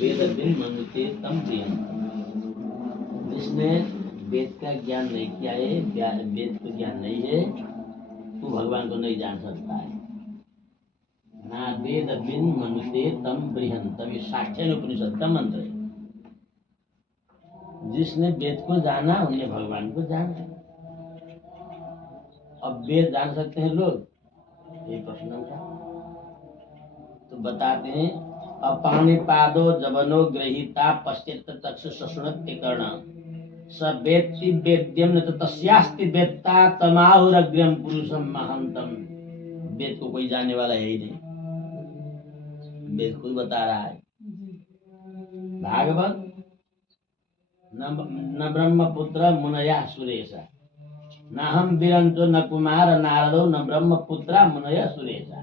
वेद बिन मनुते तम प्रियम। जिसने वेद का ज्ञान नहीं किया है, वेद का ज्ञान नहीं है, तू भगवान को नहीं जान सकता है। ना वेद बिन मनुते तम बृहंतम, ये साक्षात उपनिषद का मंत्र है। जिसने वेद को जाना उन्हें भगवान को जाना। अब वेद जान सकते हैं लोग, ये प्रश्न उठा। तो बताते हैं, अपाणि पादो जवनो गृहीता पश्चित चक्षुषुणत्य कर्ण स वेत्ति वेद्यम न तस्यास्ति वेत्ता तमाहुरग्रम पुरुषम महांतम। वेद को कोई जानने वाला है ही नहीं, वेद खुद बता रहा है। भागवत न ब्रह्मपुत्र मुनया सुरेशा, न हम विरंतो न कुमार नारदो न ब्रह्मपुत्र मुनया सुरेशा।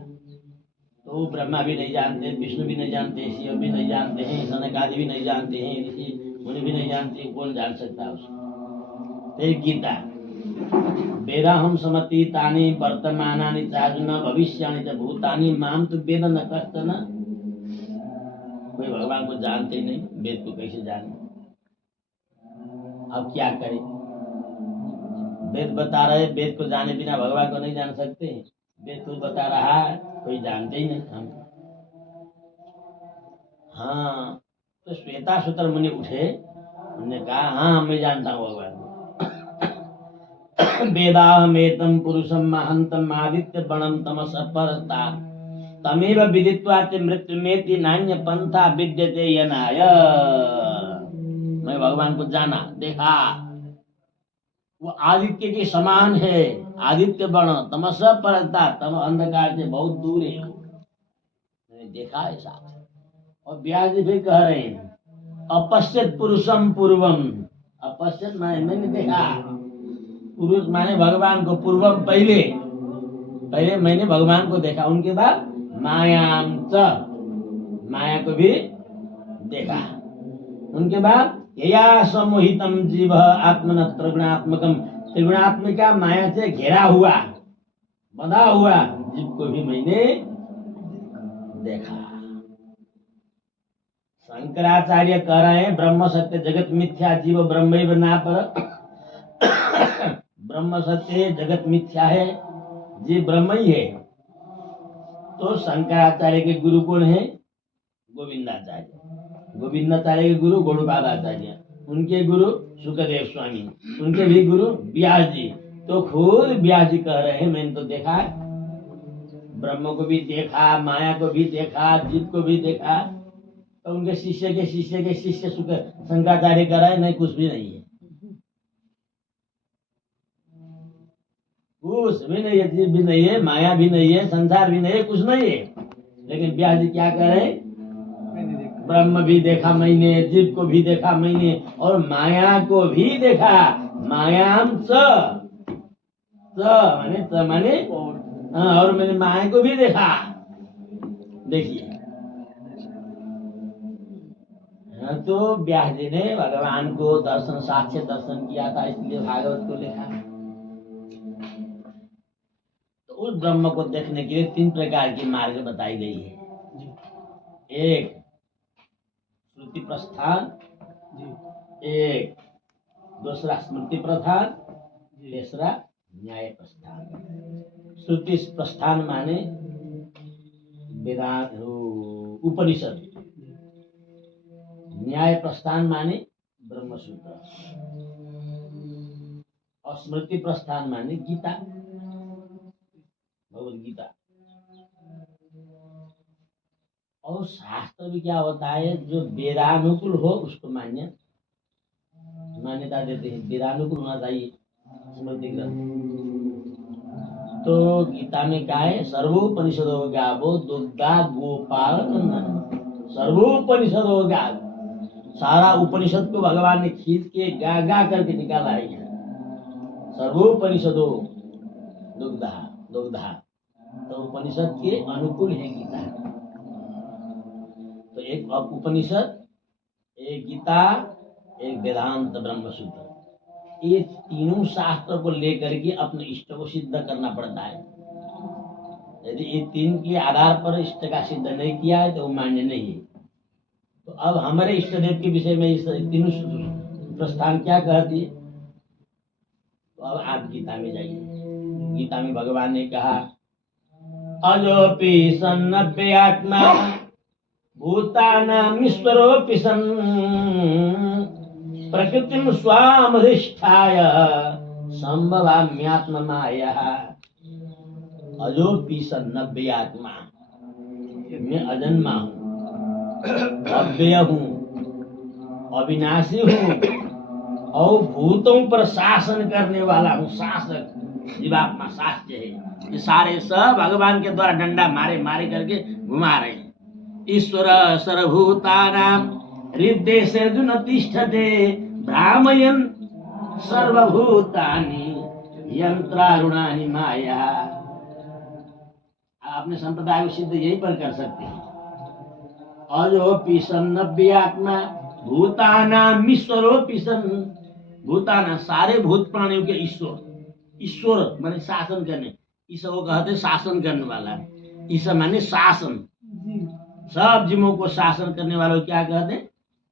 तो ब्रह्मा भी नहीं जानते, विष्णु भी नहीं जानते, शिव भी नहीं जानते हैं, सनक आदि भी नहीं जानते हैं, ऋषि मुनि भी नहीं जानते, कौन जान सकता है उसको। फिर गीता, वेदाहम समति तानि वर्तमानानि चार्जुन भविष्यानि च भूतानि माम तो वेद न कश्चन। कोई भगवान को जानते ही नहीं, वेद को कैसे जाने। अब क्या करें, वेद बता रहे, वेद को जाने बिना भगवान को नहीं जान सकते। वेद खुद बता रहा है, कोई जानते ही नहीं हम। हाँ, तो श्वेता सुतर मुनि उठे, उन्होंने कहा हाँ मैं जानता हूँ भगवान को। वेदाहमेतम पुरुषम महंतम आदित्य बणम तमस परस्ता तमेव विदित्वा च मृत्युमेति नान्य पंथा विद्यते यनाय। मैं भगवान को जाना, देखा, वो आदित्य के समान है। आदित्य बण तमस परस्ता, तम अंधकार से बहुत दूर है, मैंने देखा ऐसा। और व्यास जी भी कह रहे हैं, अपश्यत पुरुषम पूर्वम। अपश्यत मैंने देखा, पुरुष माने भगवान को, पूर्वम पहले मैंने भगवान को देखा, उनके बाद मायांच, माया को भी देखा, उनके बाद यया सम्मोहितम जीव आत्मन त्रिगुणात्मकम, त्रिगुणात्मिका माया से घेरा हुआ, बंधा हुआ जीव को भी मैंने देखा। शंकराचार्य कह रहे हैं, ब्रह्म सत्य जगत मिथ्या जीव ब्रह्मैव नापर। ब्रह्म सत्य जगत मिथ्या है, जीव ब्रह्म ही है। तो शंकराचार्य के गुरु कौन है? गोविंदाचार्य। गोविंदाचार्य के गुरु गौड़पादाचार्य, उनके गुरु सुखदेव स्वामी, उनके भी गुरु व्यास जी। तो खुद व्यास जी कह रहे हैं, मैंने तो देखा, ब्रह्म को भी देखा, माया को भी देखा, जीव को भी देखा। तो उनके शिष्य के शिष्य के शिष्य शंकराचार्य कह रहे हैं, नहीं कुछ भी नहीं है, कुछ भी नहीं है, जीव भी नहीं है, माया भी नहीं है, संसार भी नहीं है, कुछ नहीं है। लेकिन व्यास जी क्या कह रहे हैं? ब्रह्म भी देखा मैंने, जीव को भी देखा मैंने, और माया को भी देखा। मायाम च माने और मैंने माया को भी देखा। देखिए, तो व्यास जी ने भगवान को दर्शन, साक्षात दर्शन किया था, इसलिए भागवत को लिखा। तो उस ब्रह्म को देखने के लिए 3 प्रकार की मार्ग बताई गई है। एक श्रुति प्रस्थान, एक दूसरा स्मृति प्रधान, तीसरा न्याय प्रस्थान। श्रुति प्रस्थान माने वेदांत उपनिषद, न्याय प्रस्थान माने ब्रह्मसूत्र, और स्मृति प्रस्थान माने गीता, भगवद गीता। और शास्त्र भी क्या होता है, जो वेदानुकूल हो उसको मान्यता देते हैं, वेदानुकूल होना चाहिए स्मृति ग्रंथ। तो गीता में क्या है, सर्वोपनिषदो गावो दुग्धा गोपाल नंदन। सर्वोपनिषदो गावो, सारा उपनिषद को भगवान ने खींच के गा गा करके निकाला है। सर्वोपनिषदो दुग्धा, दुग्धा तो उपनिषद के अनुकूल है गीता। तो एक उपनिषद, एक गीता, एक वेदांत ब्रह्मसूत्र, ये तीनों शास्त्र को लेकर के अपने इष्ट को सिद्ध करना पड़ता है। यदि ये 3 के आधार पर इष्ट का सिद्ध नहीं किया है तो वो मान्य नहीं है। तो अब हमारे इष्ट देव के विषय में इस तीनों प्रस्थान क्या कहती है? तो अब आप गीता में जाइए। गीता में भगवान ने कहा अजोपि सन्नभ्य आत्मा भूतानामीश्वरोऽपि सन् प्रकृतिं स्वामधिष्ठाय संभवाम्यात्ममायः। अजोपि सन्नभ्य आत्मा, मैं अजन्मा हूँ, अव्यय हूँ, अविनाशी हूँ और भूतों पर शासन करने वाला हूँ। शासक जीवात्मा शास्य है। ये सारे सब भगवान के द्वारा डंडा मारे मारे करके घुमा रहे हैं। ईश्वर सर्वभूतानां हृदय से अर्जुन तिष्ठते भ्रामयन् सर्वभूतानि यंत्रारुणानि माया। अपने संप्रदाय को सिद्ध यही पर कर सकते हैं। अजोपि सन्नभ्य आत्मा भूतानां ईश्वरोऽपि सन्। भूताना सारे भूत प्राणियों के ईश्वर। ईश्वर माने शासन करने, ईश्वर को कहते शासन करने वाला। ईश्वर माने शासन, सब जीवों को शासन करने वालों क्या कहते हैं?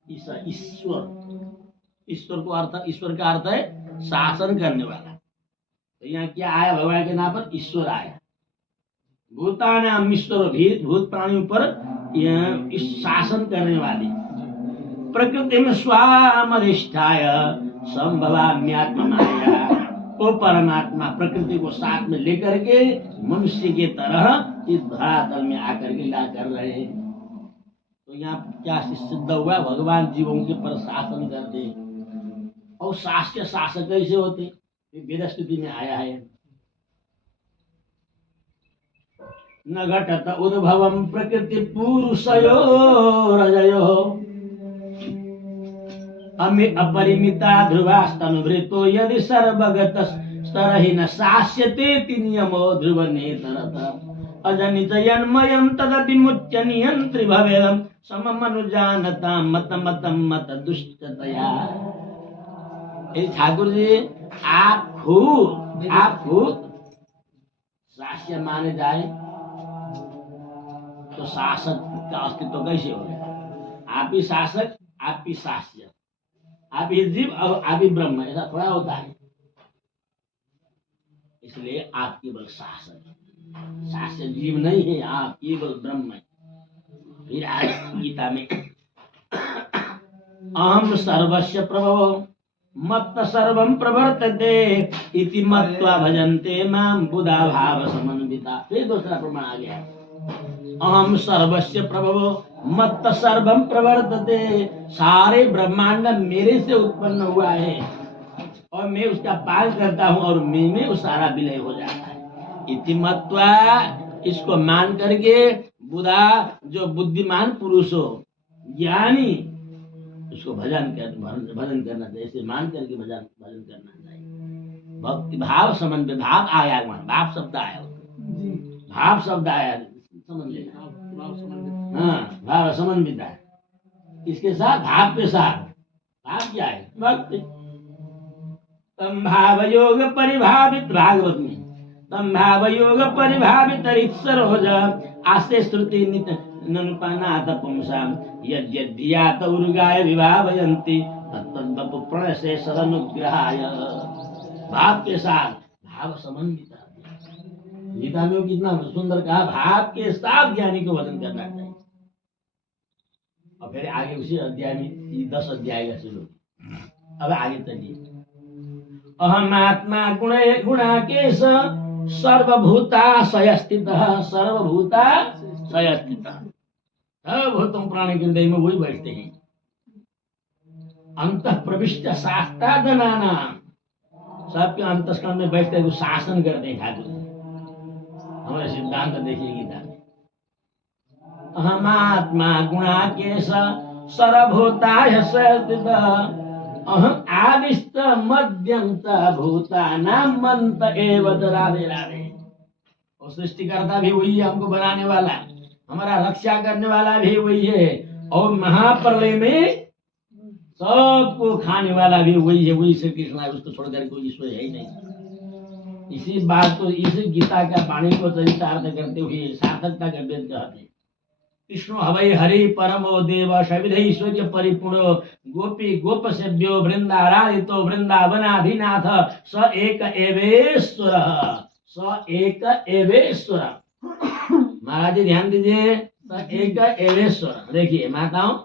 ईश्वर। ईश्वर को अर्थ, ईश्वर का अर्थ है शासन करने वाला। तो यहाँ क्या आया? भगवान के नाम पर ईश्वर आया। भूतानां ईश्वर, भूत प्राणियों पर शासन करने वाले। प्रकृति में स्वामधिष्ठाय संभवाम्यात्ममाया। वो परमात्मा प्रकृति को साथ में लेकर के मनुष्य के तरह इस धरातल में आकर के ला कर रहे हैं। तो यहाँ क्या सिद्ध हुआ? भगवान जीवों के पर शासन करते। और शास्त्र शासक कैसे होते? वेद स्तुति में आया है। न घटत उद्भवम प्रकृति पुरुषयो रजयो अमि अपरिमिता ध्रुवास्तनुभृतो यदि सर्वगत स्तरहि न शास्यते नियमो ध्रुव नेतरत अजनित यन्मयं तदपि मुच्य नियंत्रि भवेदं सममनुजानता मत मतम मत दुष्टतया। ठाकुर जी आप खुद शास्य माने जाए तो शासक का अस्तित्व कैसे हो गया? आप ही शासक, आप ही शास्य, आप ही जीव और आप ही ब्रह्म, ऐसा थोड़ा होता है। इसलिए आप केवल शासक, शास्य जीव नहीं है, आप केवल ब्रह्म है। फिर आज गीता में अहम सर्वस्य प्रभवो मत्त सर्वं प्रवर्तते इति मत्वा भजन्ते मां बुधा भाव समन्विता। फिर दूसरा प्रमाण आ गया। अहम सर्वस्य प्रभवो मत्त सर्वं प्रवर्तते। सारे ब्रह्मांड मेरे से उत्पन्न हुआ है और मैं उसका पालन करता हूँ और मैं वो सारा विलय हो जाता है। इति मत्वा, इसको मान करके बुधा, जो बुद्धिमान पुरुष हो, ज्ञानी, उसको भजन करना चाहिए। ऐसे मान करके भजन करना चाहिए। भक्ति भाव समन्वय, भाव आया, भाव शब्द आया, भाव शब्द आया, समझ लेना। हाँ, भाव समन्वित है। इसके साथ भाव के साथ, भाव क्या है? भक्ति। तम भाव योग परिभावित, भागवत में तम भाव योग परिभावित ईश्वर हो जा आस्ते श्रुति नित ननुपानात पुंसाम यद्यद्धियात उर्गाय विभावयन्ति तत्तद्वपु प्रणसे सदनुग्रहाय। भाव के साथ, भाव समन्वित। गीता में कितना सुंदर कहा, भाव के साथ ज्ञानी को वजन करना चाहिए। और फिर आगे उसी अध्याय में 10 अध्याय का शुरू। अब आगे चलिए। अहम आत्मा गुणाकेश सर्वभूताशय स्थितः। सर्वभूताशय स्थितः, सर्वभूतों प्राणी के हृदय में वही बैठते हैं। अंतः प्रविष्ट शास्त्रादनाना, सबके अंतस्करण में बैठते हुए शासन करते हैं। ठाकुर हमारे सिद्धांत देखिए गीता में। अहम आत्मा गुणाकेश सर्वभूताशय स्थितः अहम आदिस्त मध्यंत भूतानां मंत एवं। राधे राधे। और सृष्टिकर्ता भी वही है, हमको बनाने वाला, हमारा रक्षा करने वाला भी वही है, और महाप्रलय में सबको खाने वाला भी वही है। वही श्री कृष्ण है, उसको छोड़कर कोई ईश्वर है ही नहीं। इसी बात को, इसी गीता का वाणी को चरितार्थ करते हुए सार्थकता का वेद कहते हैं। कृष्णो हवै हरि परमो देव सविधैश्वर्य परिपूर्णो गोपी गोप सेव्यो वृंदाराधितो वृंदावनाधिनाथ स एक एवेश्वर स एक एवेश्वर। महाराज जी ध्यान दीजिए, स एक एवेश्वर। देखिए माताओं,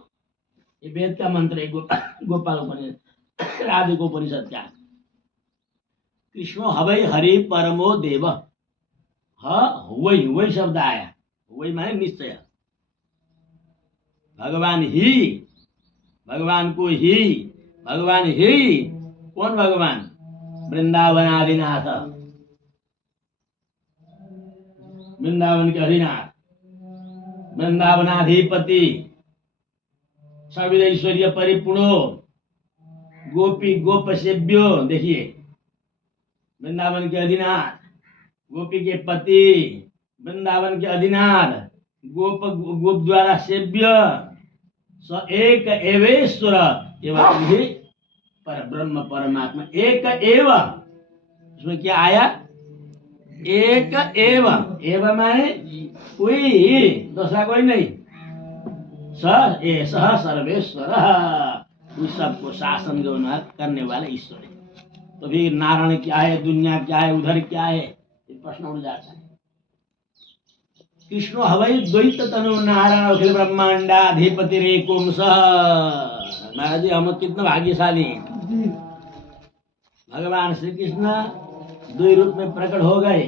ये वेद का मंत्र है, गोपाल उपनिषद राधिको उपनिषद का। कृष्णो हवै हरि परमो देव, वही शब्द आया, वही माने निश्चय, भगवान ही, भगवान को ही, भगवान ही। कौन भगवान? वृंदावन आदिनाथ, वृंदावन के अधिनाथ, वृंदावनाधिपति, सर्वैश्वर्य परिपूर्णो, गोपी गोप सेव्यो। देखिए, वृंदावन के अधिनाथ, गोपी के पति, वृंदावन के अधिनाथ, गोप द्वारा सेव्य, स एक एवेश्वर, एवं ही पर ब्रह्म परमात्मा एक एव। इसमें क्या आया? एक एव, एव माने कोई ही, दूसरा कोई नहीं। सह सर्वेश्वर, उस सबको शासन करने वाले ईश्वर है। तो फिर नारायण क्या है, दुनिया क्या है, उधर क्या है, ये प्रश्न उठ जाता है। कृष्ण हवै द्वैत तनु नारायण अखिल ब्रह्मांडाधिपति रे कुंस। महाराज जी हम कितना भाग्यशाली हैं। भगवान श्री कृष्ण दो रूप में प्रकट हो गए,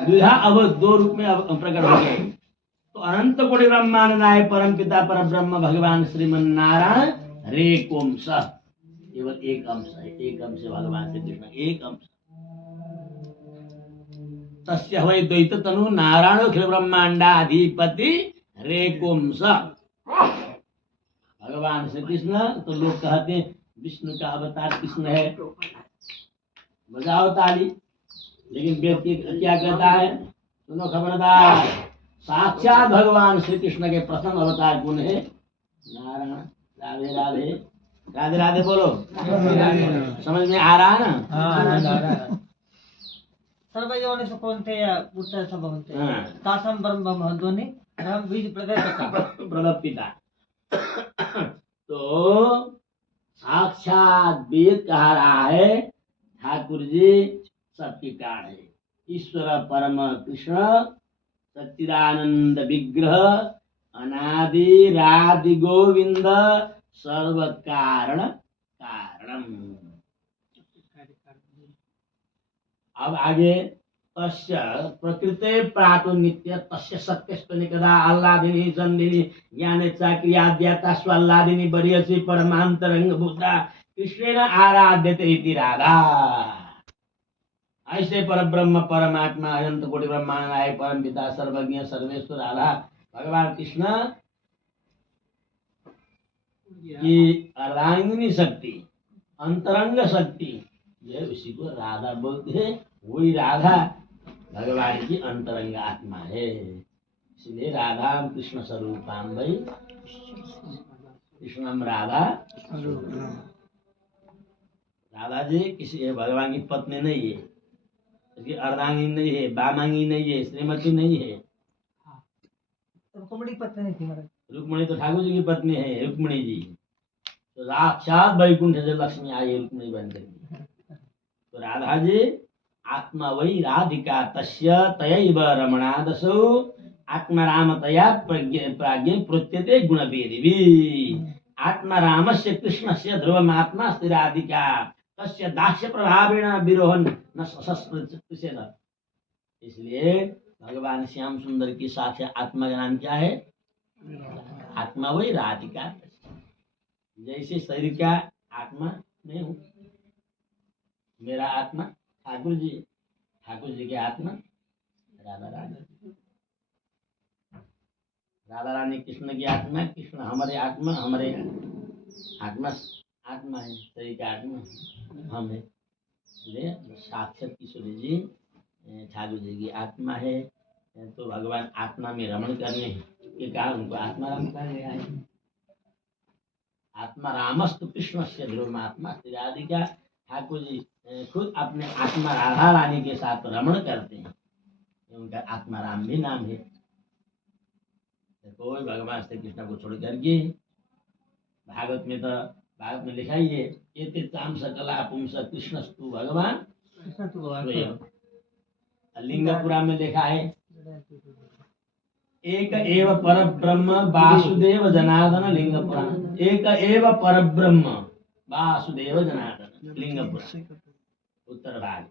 द्विधा अब दो रूप में प्रकट हो गए। तो अनंत कोटि ब्रह्मांड नायक परम पिता पर ब्रह्म भगवान श्रीमन नारायण रे कुंस, केवल एक अंश है, एक अंश है भगवान श्री कृष्ण, एक अंश। तस्य वै द्वैत तनु नारायण अखिल ब्रह्मांडाधिपति रे कुंस। भगवान श्री कृष्ण, तो लोग कहते हैं विष्णु का अवतार कृष्ण है, बजाओ ताली। लेकिन वेद क्या कहता है? सुनो खबरदार, साक्षात भगवान श्री कृष्ण के प्रथम अवतार कौन है? नारायण। राधे राधे, राधे राधे बोलो। समझ में आ रहा ना? सर्वयोनि सुकोन्ते उत्तर सबन्ते तासम ब्रह्म महध्वनि राम बीज प्रदपिता। तो साक्षात वेद कह रहा है ठाकुर जी सबके कारण है। ईश्वर परम कृष्ण सच्चिदानंद विग्रह अनादि राधि गोविंद सर्व कारण कारणम। अब आगे, तस्य प्रकृते प्रातो नित्य तस्य सत्यस्व निकदा आह्लादिनी संदिनी ज्ञाने चाक्रियाद्याता स्वाल्लादिनी बरियसी परमांतरंग बुद्धा कृष्णेन आराध्यते इति राधा। ऐसे पर ब्रह्म परमात्मा अनंत कोटि ब्रह्मांड नायक परम पिता सर्वज्ञ सर्वेश्वर राधा भगवान कृष्ण की अर्धांगिनी शक्ति, अंतरंग शक्ति, यह उसी को राधा बोलते हैं। वही राधा भगवान की अंतरंग आत्मा है, इसलिए राधा कृष्ण स्वरूपाम भाई कृष्णम राधा। राधा जी किसी भगवान की पत्नी नहीं है, उसकी अर्धांगिनी नहीं है, बामांगी नहीं है, श्रीमती नहीं है। रुक्मणी पत्नी नहीं थी महाराज। रुक्मणी तो ठाकुर जी की पत्नी है, रुक्मणी जी तो साक्षात वैकुंठ से लक्ष्मी आई रुक्मणी बनकर। तो राधा जी आत्मा वही राधिका तस्य तयैव रमणादसौ आत्मरामतया प्राज्ञ प्रोच्यते गुणभेदिवी। आत्मरामस्य कृष्णस्य ध्रुवमात्मा अस्ति राधिका तस्य दास्य प्रभावेण विरोहन न सस्पृशेन। इसलिए भगवान श्याम सुंदर की साक्षात आत्मा का नाम क्या है? आत्मा वही राधिका। जैसे शरीर का आत्मा मैं हूँ, मेरा आत्मा ठाकुर जी, ठाकुर जी की आत्मा राधा रानी, राधा रानी कृष्ण की आत्मा, कृष्ण हमारे आत्मा, हमारे आत्मा आत्मा है, शरीर का आत्मा हम है। इसलिए साक्षात किशोर जी ठाकुर जी की आत्मा है। तो भगवान आत्मा में रमण करने के कारण उनको आत्मा राम कहा गया है। आत्मा रामस्तु कृष्ण से ध्रुवमात्मा राधिका। ठाकुर जी खुद अपने आत्मा राधा रानी के साथ रमण करते हैं, उनका आत्मा राम भी नाम है। कोई भगवान श्री कृष्ण को छोड़ करके भागवत में लिखा ही है, एते ताम सकला पुंस कृष्णस्तु भगवान कृष्ण तो भगवान स्वयं। लिंग पुराण में लिखा है, एक एव पर ब्रह्म वासुदेव जनार्दन। लिंग पुराण एक एव पर ब्रह्म वासुदेव जनार्दन। लिंग पुराण उत्तर भाग।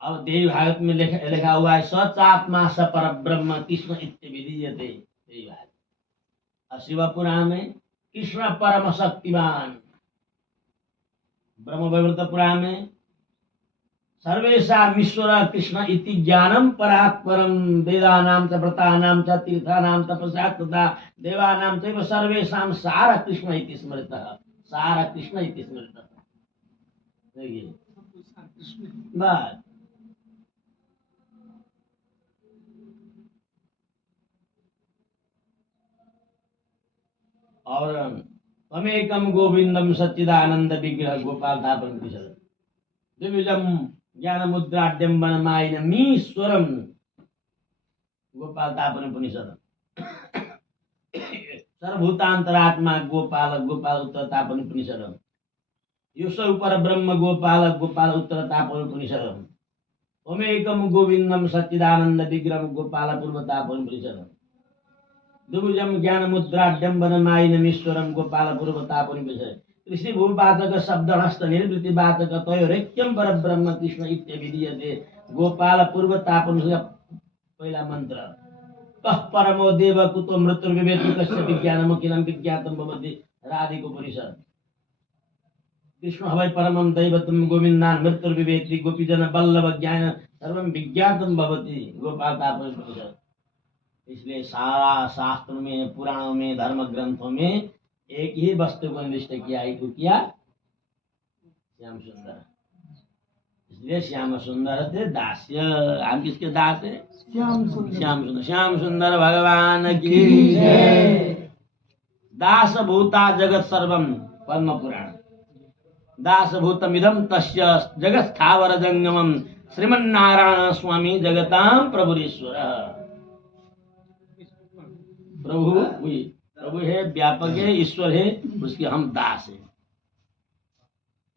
अब देवी भागवत में लिखा हुआ है, सचात्मा स पर ब्रह्म कृष्ण इत्यभिधीयते। देवी भागवत। और शिव पुराण में कृष्ण परम शक्तिमान। ब्रह्म वैवर्त पुराण में सर्वेषाम् ईश्वर कृष्ण इति ज्ञानम परात्परम। वेदानां च व्रतानां च तीर्थानां तपस्या तथा देवानां चैव सर्वेषां सार कृष्ण इति स्मृतः। सार कृष्ण इति स्मृतः। देखिए बस। और तमेकम गोविंदम सच्चिदानंद विग्रह गोपाल तापन परिषद द्विविजम ज्ञान मुद्राड्यम बनमायनमीश्वरम गोपाल तापन उपनिषद। सर्वभूतांतरात्मा गोपाल गोपाल उत्तर तापन उपनिषद। युसौ पर ब्रह्म गोपाल गोपाल उत्तर तापन उपनिषद। तमेकम गोविंदम सच्चिदानंद विग्रह गोपाल पूर्व तापन उपनिषद। द्विभुजम ज्ञान मुद्राड्यम बनमायनमीश्वरम गोपाल पूर्व तापन उपनिषद। कृषि भूपातक शब्द हस्त निर्वृत्ति बातक तयोरेक्यम पर ब्रह्म कृष्ण इत्यभिधीयते गोपाल पूर्व तापन। पहला मंत्र, कः परमो देव कुतो मृत्युर्विवेति कस्य विज्ञानम अखिलम विज्ञातम भवति। राधिकोपनिषद। कृष्ण हवै परमं दैवतम गोविंदान मृत्युर्विवेति गोपीजन बल्लभ ज्ञान सर्वं विज्ञातम भवति। गोपाल तापन उपनिषद। इसलिए सारा शास्त्र में, पुराणों में, धर्म ग्रंथों में एक ही वस्तु को निर्दिष्ट किया है, तो किया श्याम सुंदर। इसलिए श्याम सुंदर थे दास्य। हम किसके दास है? श्याम सुंदर। श्याम सुंदर भगवान की जय। दास भूता जगत सर्वम पद्म पुराण। दास भूतमिदं तस्य जगत स्थावर जंगमम श्रीमन्नारायण स्वामी जगताम प्रभुरीश्वर। प्रभु है, व्यापक है, ईश्वर है, उसके हम दास है।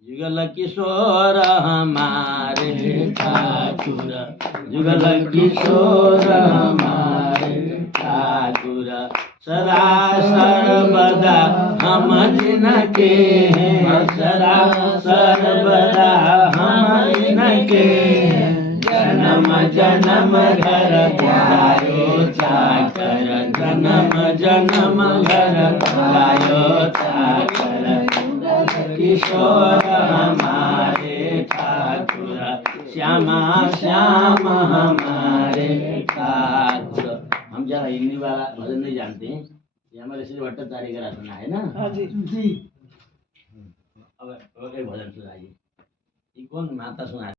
जुगल किशोर हमारे ठाकुर, जुगल किशोर हमारे ठाकुर, सदा सर्वदा हम जिनके हैं, सदा सर्वदा हम जिनके हैं। जन्म जन्म घर लायो चाकर, जन्म जन्म घर लायो चाकर, किशोर हमारे ठाकुर, श्यामा श्याम हमारे ठाकुर। हम जरा हिंदी वाला भजन नहीं जानते हैं, ये हमारे श्री भट्टाचार्य का रचना है ना। हाँ जी जी। अब एक भजन सुनाइए। ये कौन माता सुना